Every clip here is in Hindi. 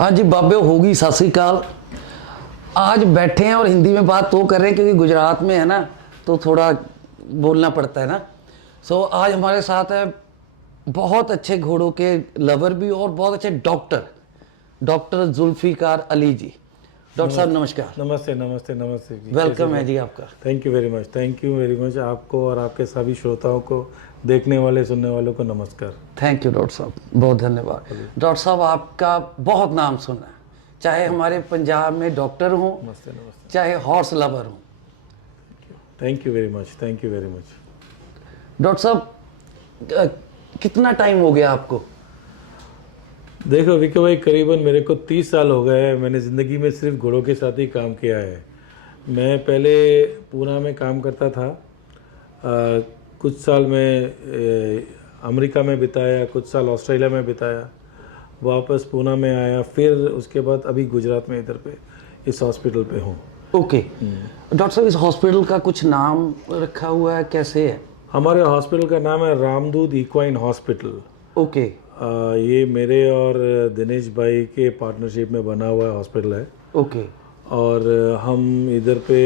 हाँ जी बाबे होगी सत श्री अकाल। आज बैठे हैं और हिंदी में बात तो कर रहे हैं क्योंकि गुजरात में है ना, तो थोड़ा बोलना पड़ता है ना। सो आज हमारे साथ है बहुत अच्छे घोड़ों के लवर भी और बहुत अच्छे डॉक्टर जुल्फिकार अली जी। डॉक्टर साहब नमस्कार। नमस्ते नमस्ते नमस्ते जी। वेलकम है जी आपका। थैंक यू वेरी मच आपको और आपके सभी श्रोताओं को, देखने वाले सुनने वालों को नमस्कार। थैंक यू डॉक्टर साहब, बहुत धन्यवाद। डॉक्टर साहब आपका बहुत नाम सुना है, चाहे हमारे पंजाब में डॉक्टर हों, नमस्ते नमस्ते। चाहे हॉर्स लवर हों। Thank you very much. Doctor साहब कितना टाइम हो गया आपको? देखो विके भाई, करीबन मेरे को 30 साल हो गए हैं। मैंने ज़िंदगी में सिर्फ घोड़ों के साथ ही काम किया है। मैं पहले पूना में काम करता था, कुछ साल मैं अमेरिका में बिताया, कुछ साल ऑस्ट्रेलिया में बिताया, वापस पूना में आया, फिर उसके बाद अभी गुजरात में इधर पे इस हॉस्पिटल पे हूँ। ओके डॉक्टर साहब, इस हॉस्पिटल का कुछ नाम रखा हुआ है, कैसे है? हमारे हॉस्पिटल का नाम है रामदूत इक्वाइन हॉस्पिटल। ओके ये मेरे और दिनेश भाई के पार्टनरशिप में बना हुआ हॉस्पिटल है। ओके और हम इधर पे,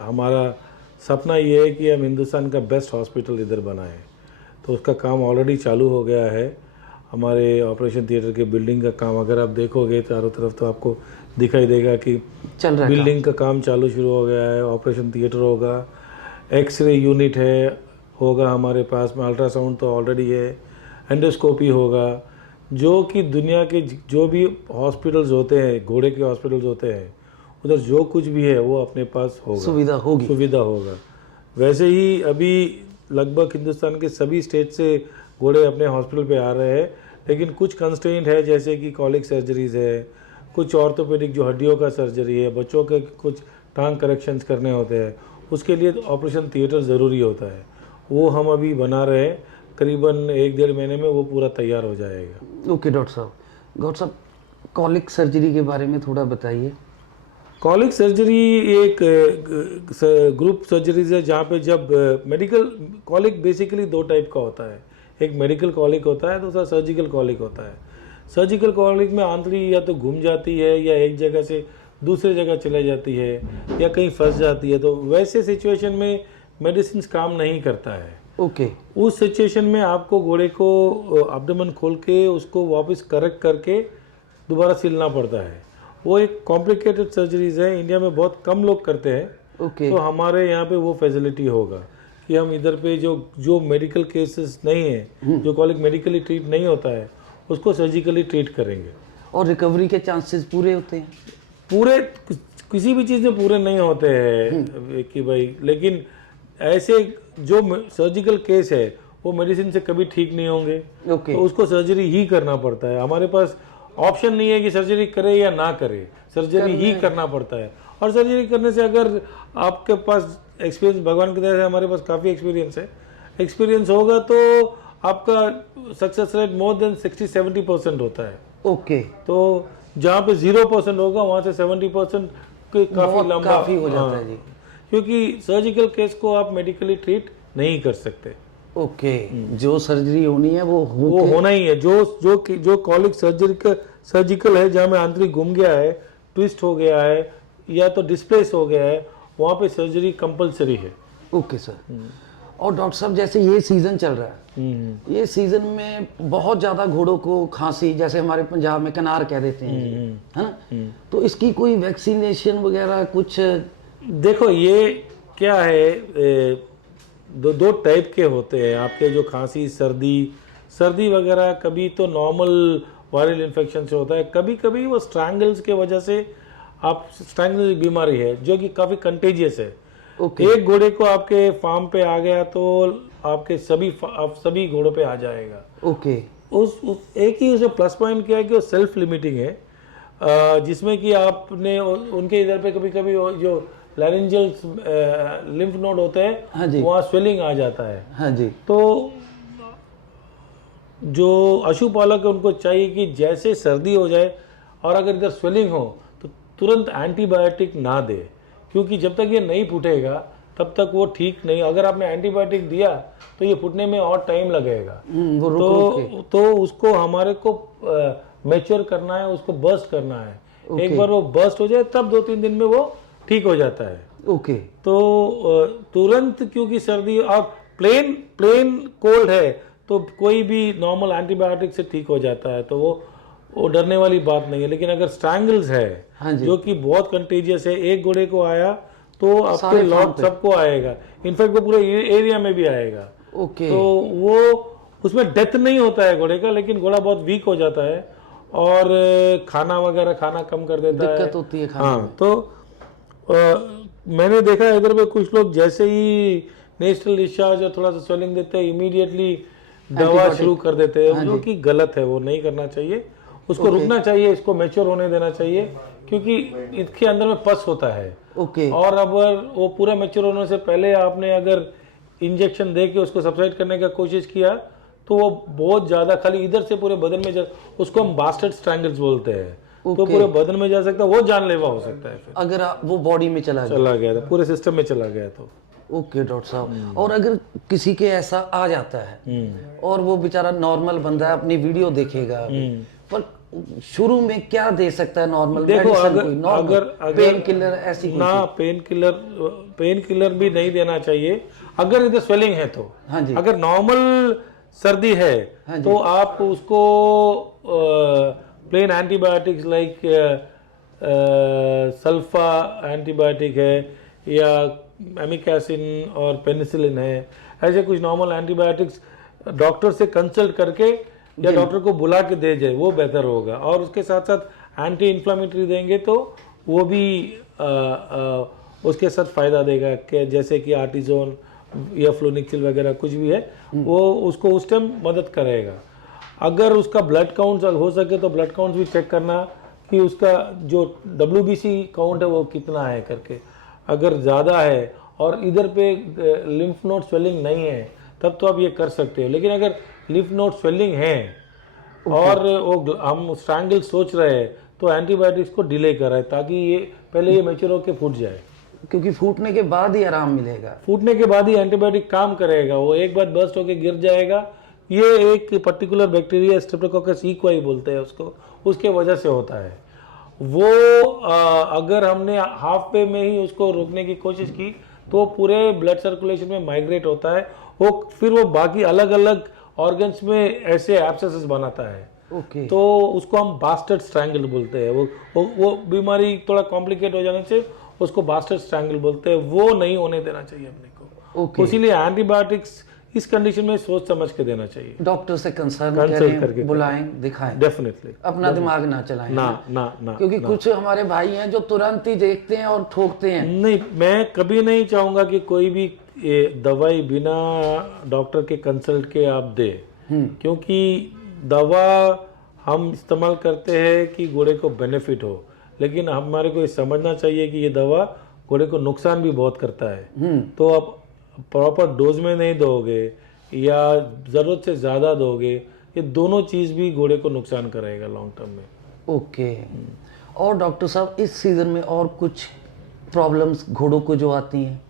हमारा सपना ये है कि हम हिंदुस्तान का बेस्ट हॉस्पिटल इधर बनाएं। तो उसका काम ऑलरेडी चालू हो गया है। हमारे ऑपरेशन थिएटर के बिल्डिंग का काम अगर आप देखोगे चारों तरफ तो आपको दिखाई देगा कि चल रहा है बिल्डिंग का काम चालू शुरू हो गया है। ऑपरेशन थिएटर होगा, एक्सरे यूनिट होगा हमारे पास में, अल्ट्रासाउंड तो ऑलरेडी है, एंडोस्कोपी होगा। जो कि दुनिया के जो भी हॉस्पिटल्स होते हैं, घोड़े के हॉस्पिटल्स होते हैं, उधर जो कुछ भी है वो अपने पास होगा, सुविधा होगा। वैसे ही अभी लगभग हिंदुस्तान के सभी स्टेट से घोड़े अपने हॉस्पिटल पे आ रहे हैं, लेकिन कुछ कंस्ट्रेंट है, जैसे कि कॉलिक सर्जरीज है, कुछ ऑर्थोपेडिक जो हड्डियों का सर्जरी है, बच्चों के कुछ टांग करेक्शंस करने होते हैं, उसके लिए ऑपरेशन थिएटर ज़रूरी होता है। वो हम अभी बना रहे हैं, करीबन 1-1.5 महीने में वो पूरा तैयार हो जाएगा। ओके डॉक्टर साहब कॉलिक सर्जरी के बारे में थोड़ा बताइए। कॉलिक सर्जरी एक ग्रुप सर्जरीज है जहाँ पे जब मेडिकल कॉलिक बेसिकली 2 टाइप का होता है। एक मेडिकल कॉलिक होता है, दूसरा सर्जिकल कॉलिक होता है। सर्जिकल कॉलिक में आंतड़ी या तो घूम जाती है या एक जगह से दूसरी जगह चले जाती है या कहीं फंस जाती है, तो वैसे सिचुएशन में मेडिसिन काम नहीं करता है। ओके उस सिचुएशन में आपको घोड़े को एब्डोमेन खोल के उसको वापस करेक्ट करके दोबारा सिलना पड़ता है। वो एक कॉम्प्लिकेटेड सर्जरीज है, इंडिया में बहुत कम लोग करते हैं। ओके तो हमारे यहाँ पे वो फैसिलिटी होगा कि हम इधर पे जो मेडिकल केसेस नहीं है, जो कॉलिक मेडिकली ट्रीट नहीं होता है, उसको सर्जिकली ट्रीट करेंगे। और रिकवरी के चांसेस पूरे होते हैं? पूरे किसी भी चीज़ में पूरे नहीं होते हैं कि भाई, लेकिन ऐसे जो सर्जिकल केस है वो मेडिसिन से कभी ठीक नहीं होंगे। ओके तो उसको सर्जरी ही करना पड़ता है। हमारे पास ऑप्शन नहीं है कि सर्जरी करे या ना करे, सर्जरी ही करना पड़ता है। और सर्जरी करने से अगर आपके पास एक्सपीरियंस, भगवान की तरह से हमारे पास काफ़ी एक्सपीरियंस होगा तो आपका सक्सेस रेट मोर देन 60-70% होता है। ओके तो जहाँ पे 0% होगा वहाँ से 70% काफ़ी हो जाता है जी। क्योंकि सर्जिकल केस को आप मेडिकली ट्रीट नहीं कर सकते। ओके जो सर्जरी होनी है वो होना ही है। जो कॉलिक सर्जिकल है, जहाँ में आंतरिक घूम गया है, ट्विस्ट हो गया है या तो डिस्प्लेस हो गया है, वहाँ पे सर्जरी कंपलसरी है। Okay sir. और डॉक्टर साहब जैसे ये सीजन चल रहा है, ये सीजन में बहुत ज़्यादा घोड़ों को खांसी, जैसे हमारे पंजाब में कनार कह देते हैं, है ना? तो इसकी कोई वैक्सीनेशन वगैरह कुछ? देखो ये क्या है, दो टाइप के होते हैं आपके, जो खांसी सर्दी वगैरह कभी तो नॉर्मल वायरल इन्फेक्शन से होता है, कभी कभी वो स्ट्रैंगल्स के वजह से स्ट्रैंगल बीमारी है जो कि काफ़ी कंटेजियस है। एक घोड़े को आपके फार्म पे आ गया तो आपके सभी घोड़ों पे आ जाएगा। ओके उस एक ही उसमें प्लस पॉइंट क्या है कि वो सेल्फ लिमिटिंग है, जिसमें कि आपने उनके इधर पे कभी कभी जो लैरिंजियल लिम्फ नोड होते हैं, हाँ जी, वहाँ स्वेलिंग आ जाता है। हाँ जी। तो जो पशुपालक है उनको चाहिए कि जैसे सर्दी हो जाए और अगर इधर स्वेलिंग हो तो तुरंत एंटीबायोटिक ना दे, क्योंकि जब तक ये नहीं फूटेगा तब तक वो ठीक नहीं। अगर आपने एंटीबायोटिक दिया तो ये फूटने में और टाइम लगेगा। तो उसको हमारे को मैच्योर करना है, उसको बर्स्ट करना है। एक बार वो बर्स्ट हो जाए तब 2-3 दिन में वो ठीक हो जाता है। ओके। तो तुरंत, क्योंकि सर्दी और प्लेन कोल्ड है तो कोई भी नॉर्मल एंटीबायोटिक से ठीक हो जाता है, तो वो डरने वाली बात नहीं है। लेकिन अगर स्ट्रैंगल्स है जो कि बहुत कंटेजियस है, एक घोड़े को आया तो आपके लॉट सबको आएगा, इनफैक्ट वो पूरे एरिया में भी आएगा। ओके। तो वो उसमें डेथ नहीं होता है घोड़े का, लेकिन घोड़ा बहुत वीक हो जाता है और खाना वगैरह खाना कम कर देता है, दिक्कत होती है खाने हाँ। में। तो मैंने देखा है इधर पे कुछ लोग जैसे ही नेशनल डिस्चार्ज और थोड़ा सा स्वेलिंग देते हैं, इमीडिएटली दवा शुरू कर देते हैं, जो कि गलत है, वो नहीं करना चाहिए। उसको रुकना चाहिए, इसको मैच्योर होने देना चाहिए, क्योंकि इसके अंदर में पस होता है। ओके। और अगर वो पूरा मैच्योर होने से पहले आपने अगर इंजेक्शन दे के उसको सब्साइड करने का कोशिश किया तो वो बहुत ज्यादा खाली इधर से पूरे बदन में उसको हम बास्टर्ड स्ट्रैंगल्स बोलते हैं। तो पूरे बदन में जा सकता है, वो जानलेवा हो सकता है फिर अगर वो बॉडी में चला गया तो, पूरे सिस्टम में चला गया तो। ओके डॉक्टर साहब, और अगर किसी के ऐसा आ जाता है और वो बेचारा नॉर्मल बंदा है, अपनी वीडियो देखेगा, पर शुरू में क्या दे सकता है नॉर्मल? देखो, अगर पेन किलर ऐसी ना, पेन किलर भी नहीं देना चाहिए अगर इधर स्वेलिंग है तो। हाँ जी। अगर नॉर्मल सर्दी है तो आप उसको plain antibiotics like sulfa antibiotic है या एमिकैसिन और पेनिसिलिन है, ऐसे कुछ नॉर्मल एंटीबायोटिक्स डॉक्टर से कंसल्ट करके या डॉक्टर को बुला के दे जाए, वो बेहतर होगा। और उसके साथ साथ एंटी इन्फ्लामेटरी देंगे तो वो भी उसके साथ फायदा देगा, कि जैसे कि आर्टिजोन या फ्लोनिक्सिल वगैरह कुछ भी है, वो उसको उस टाइम मदद करेगा। अगर उसका ब्लड काउंट हो सके तो ब्लड काउंट भी चेक करना कि उसका जो WBC काउंट है वो कितना है करके। अगर ज़्यादा है और इधर पे लिम्फ नोड स्वेलिंग नहीं है तब तो आप ये कर सकते हो। लेकिन अगर लिम्फ नोड स्वेलिंग है और वो हम स्ट्रैंगल सोच रहे हैं तो एंटीबायोटिक्स को डिले कराए, ताकि ये पहले ये मैच्योर होकर फूट जाए, क्योंकि फूटने के बाद ही आराम मिलेगा। फूटने के बाद ही एंटीबायोटिक काम करेगा। वो एक बार बर्स्ट होकर गिर जाएगा, ये एक पर्टिकुलर बैक्टीरिया स्ट्रेप्टोकोकस इक्वाई बोलते हैं उसको, उसके वजह से होता है वो। अगर हमने हाफ वे में ही उसको रोकने की कोशिश की तो पूरे ब्लड सर्कुलेशन में माइग्रेट होता है, वो फिर वो बाकी अलग अलग ऑर्गन्स में ऐसे एब्सेसेस बनाता है। ओके। तो उसको हम बास्टर्ड स्ट्रैंगल बोलते हैं। वो बीमारी थोड़ा कॉम्प्लिकेट हो जाने से उसको बास्टर्ड स्ट्रैंगल बोलते हैं, वो नहीं होने देना चाहिए अपने को। ओके। इसीलिए एंटीबायोटिक्स इस कंडीशन में सोच समझ के देना चाहिए, डॉक्टर से कंसल्ट करके बुलाएं, दिखाएं, डेफिनेटली अपना दिमाग ना चलाएं ना, क्योंकि कुछ हमारे भाई हैं जो तुरंत ही देखते हैं और ठोकते हैं। नहीं, मैं कभी नहीं चाहूंगा कि कोई भी दवाई बिना डॉक्टर के कंसल्ट के आप दे, क्योंकि दवा हम इस्तेमाल करते हैं कि घोड़े को बेनिफिट हो, लेकिन हमारे को ये समझना चाहिए कि ये दवा घोड़े को नुकसान भी बहुत करता है। तो आप प्रॉपर डोज में नहीं दोगे या ज़रूरत से ज़्यादा दोगे, ये दोनों चीज़ भी घोड़े को नुकसान करेगा लॉन्ग टर्म में। ओके। और डॉक्टर साहब, इस सीज़न में और कुछ प्रॉब्लम्स घोड़ों को जो आती हैं?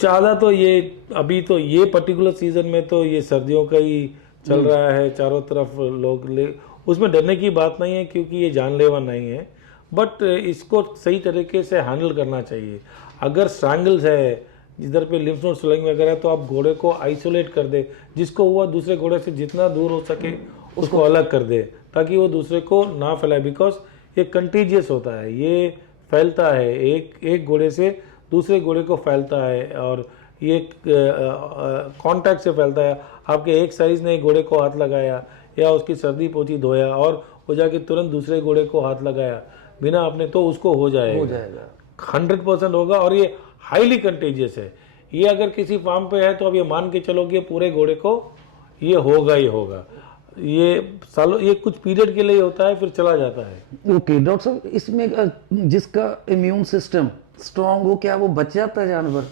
ज़्यादा तो ये अभी तो ये पर्टिकुलर सीज़न में तो ये सर्दियों का ही चल रहा है, चारों तरफ लोग उसमें डरने की बात नहीं है, क्योंकि ये जानलेवा नहीं है, बट इसको सही तरीके से हैंडल करना चाहिए। अगर स्ट्रैंगल्स है जिधर पे लिम्फ नोड स्वेलिंग वगैरह, तो आप घोड़े को आइसोलेट कर दे, जिसको हुआ दूसरे घोड़े से जितना दूर हो सके उसको अलग कर दे, ताकि वो दूसरे को ना फैलाए, बिकॉज ये कंटीजियस होता है, ये फैलता है, एक घोड़े से दूसरे घोड़े को फैलता है, और ये कांटेक्ट से फैलता है। आपके एक साइज ने घोड़े को हाथ लगाया या उसकी सर्दी पोछी धोया और वो जाके तुरंत दूसरे घोड़े को हाथ लगाया बिना अपने, तो उसको हो जाएगा 100% होगा। और ये हाईली कंटेजियस है। ये अगर किसी फार्म पे है तो अब ये मान के चलो कि पूरे घोड़े को ये होगा ही होगा। ये सालों, ये कुछ पीरियड के लिए होता है, फिर चला जाता है। ओके डॉक्टर साहब, इसमें जिसका इम्यून सिस्टम स्ट्रांग हो, क्या वो बच जाता है जानवर?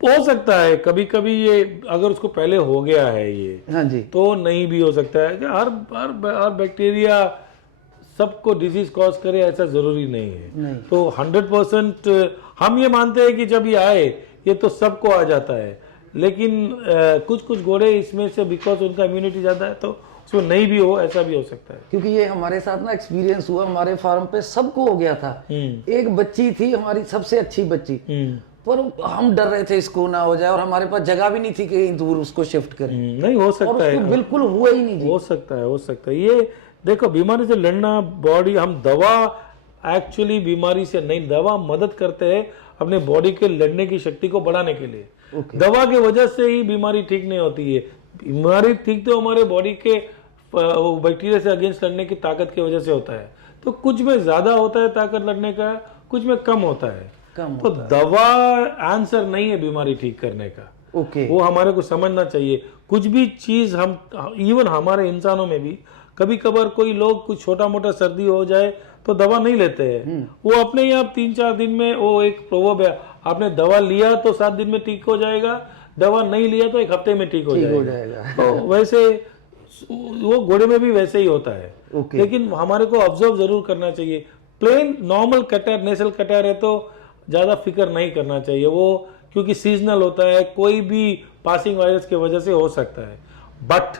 हो सकता है कभी कभी, ये अगर उसको पहले हो गया है ये, हाँ जी, तो नहीं भी हो सकता है। हर बैक्टीरिया सबको डिजीज कॉज करे ऐसा जरूरी नहीं है। तो 100% हम ये मानते हैं कि जब ये आए ये तो सबको आ जाता है, लेकिन कुछ घोड़े इसमें से बिकॉज उनका इम्यूनिटी ज़्यादा है तो सो नहीं भी हो, ऐसा भी हो सकता है। क्योंकि ये हमारे साथ ना एक्सपीरियंस हुआ, हमारे फार्म पे सबको हो गया था। एक बच्ची थी हमारी सबसे अच्छी बच्ची, पर हम डर रहे थे इसको ना हो जाए, और हमारे पास जगह भी नहीं थी कहीं दूर उसको शिफ्ट करें। नहीं हो और सकता है, उसको बिल्कुल हुआ ही नहीं जी। हो सकता है, हो सकता है। ये देखो बीमारी से लड़ना, बॉडी, हम दवा एक्चुअली बीमारी से नहीं, दवा मदद करते हैं अपने बॉडी के लड़ने की शक्ति को बढ़ाने के लिए। दवा की वजह से ही बीमारी ठीक नहीं होती है। बीमारी ठीक तो हमारे बॉडी के बैक्टीरिया से अगेंस्ट लड़ने की ताकत की वजह से होता है। तो कुछ में ज्यादा होता है ताकत लड़ने का, कुछ में कम होता है। तो दवा आंसर नहीं है बीमारी ठीक करने का। वो हमारे को समझना चाहिए। कुछ भी चीज हम, इवन हमारे इंसानों में भी कभी कभार कोई लोग कुछ छोटा मोटा सर्दी हो जाए तो दवा नहीं लेते हैं, वो अपने ही आप 3-4 दिन में, वो एक प्रोवर्ब है, आपने दवा लिया तो 7 दिन में ठीक हो जाएगा, दवा नहीं लिया तो 1 हफ्ते में ठीक हो जाएगा। तो वैसे वो घोड़े में भी वैसे ही होता है। लेकिन हमारे को ऑब्जर्व जरूर करना चाहिए। प्लेन नॉर्मल कटर, नेसल कटर है तो ज्यादा फिक्र नहीं करना चाहिए वो, क्योंकि सीजनल होता है, कोई भी पासिंग वायरस की वजह से हो सकता है। बट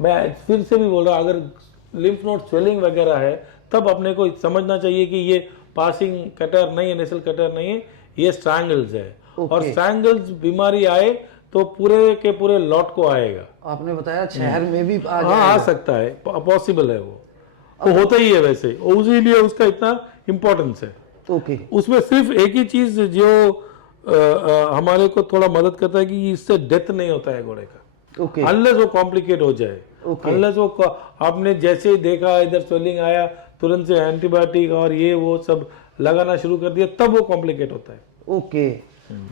मैं फिर से भी बोल रहा हूँ, अगर लिम्फ नोड स्वेलिंग वगैरह है तब अपने को समझना चाहिए कि ये पासिंग कटर नहीं है, नेसल कटर नहीं है, ये स्ट्रैंगल्स है। और स्ट्रैंगल्स बीमारी आए तो पूरे के पूरे लॉट को आएगा। आपने बताया शहर में भी आ सकता है, पॉसिबल है, वो होता ही है वैसे, इसीलिए उसका इतना इम्पोर्टेंस है। उसमें सिर्फ एक ही चीज जो हमारे को थोड़ा मदद करता है कि इससे डेथ नहीं होता है घोड़े का, अनलेस वो कॉम्प्लिकेट हो जाए। अनलेस वो, आपने जैसे ही देखा इधर स्वेलिंग आया तुरंत से एंटीबायोटिक और ये वो सब लगाना शुरू कर दिया, तब वो कॉम्प्लिकेट होता है।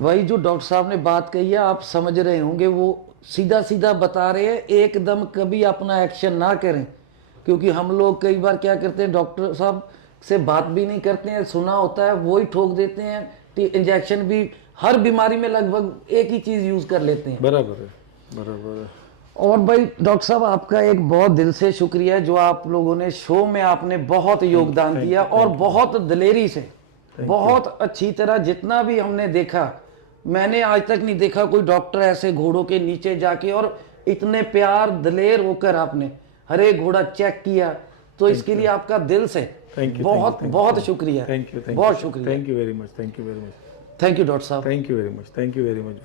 वही जो डॉक्टर साहब ने बात कही है, आप समझ रहे होंगे, वो सीधा सीधा बता रहे हैं, एकदम कभी अपना एक्शन ना करें। क्योंकि हम लोग कई बार क्या करते हैं, डॉक्टर साहब से बात भी नहीं करते हैं, सुना होता है वही ठोक देते हैं। इंजेक्शन भी हर बीमारी में लगभग एक ही चीज यूज कर लेते हैं। बराबर है, बराबर है। और भाई डॉक्टर साहब, आपका एक बहुत दिल से शुक्रिया जो आप लोगों ने शो में आपने बहुत योगदान दिया, और बहुत दिलेरी से, बहुत अच्छी तरह, जितना भी हमने देखा, मैंने आज तक नहीं देखा कोई डॉक्टर ऐसे घोड़ों के नीचे जाके और इतने प्यार दिलेर होकर आपने हर एक घोड़ा चेक किया। तो इसके लिए आपका दिल से बहुत बहुत शुक्रिया। थैंक यू, बहुत शुक्रिया। Thank you very much, thank you very much, thank you doctor साहब, thank you very much, thank you very much.